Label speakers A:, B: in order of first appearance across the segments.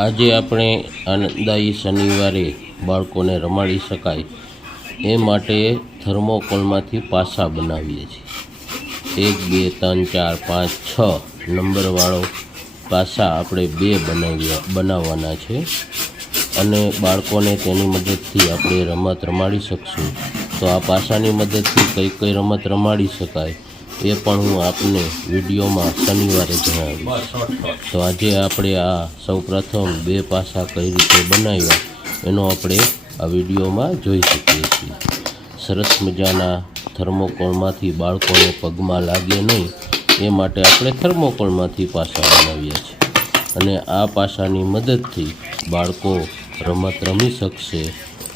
A: આજે આપણે આનંદદાયી શનિવારે બાળકોને રમાડી શકાય એ માટે થર્મોકોલમાંથી પાસા બનાવીએ છીએ. એક, બે, ત્રણ, ચાર, પાંચ, છ નંબરવાળો પાસા આપણે બે બનાવ્યા બનાવવાના છે અને બાળકોને તેની મદદથી આપણે રમત રમાડી શકશું. તો આ પાસાની મદદથી કઈ કઈ રમત રમાડી શકાય? એ પણ હું આપને વિડીયોમાં શનિવારે જણાવીશ. તો આજે આપણે આ સૌપ્રથમ બે પાસા કઈ રીતે બનાવ્યા, એનો આપણે આ વિડીયોમાં જોઈ શકીએ છીએ. સરસ મજાના થર્મોકોલમાંથી બાળકોને પગમાં લાગે નહીં, એ માટે આપણે થર્મોકોલમાંથી પાસા બનાવ્યા છે અને આ પાસાની મદદથી બાળકો રમત રમી શકશે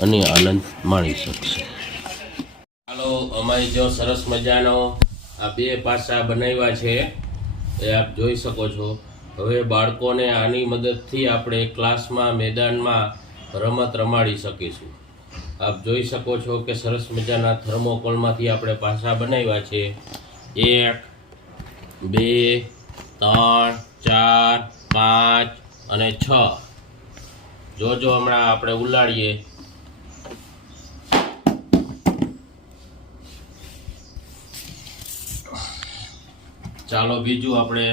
A: અને આનંદ માણી શકશે. હાલો, અમારી જો સરસ મજાનો આ બે પાસા બનાવ્યા છે, એ આપ જોઈ શકો છો. હવે બાળકોને આની મદદથી આપણે ક્લાસમાં, મેદાનમાં રમત રમાડી શકીશું. આપ જોઈ શકો છો કે સરસ મજાના થર્મોકોલમાંથી આપણે પાસા બનાવ્યા છે. એક, બે, ત્રણ, ચાર, પાંચ અને છ. જોજો હમણાં આપણે ઉલાડીએ ચાલો બીજું આપણે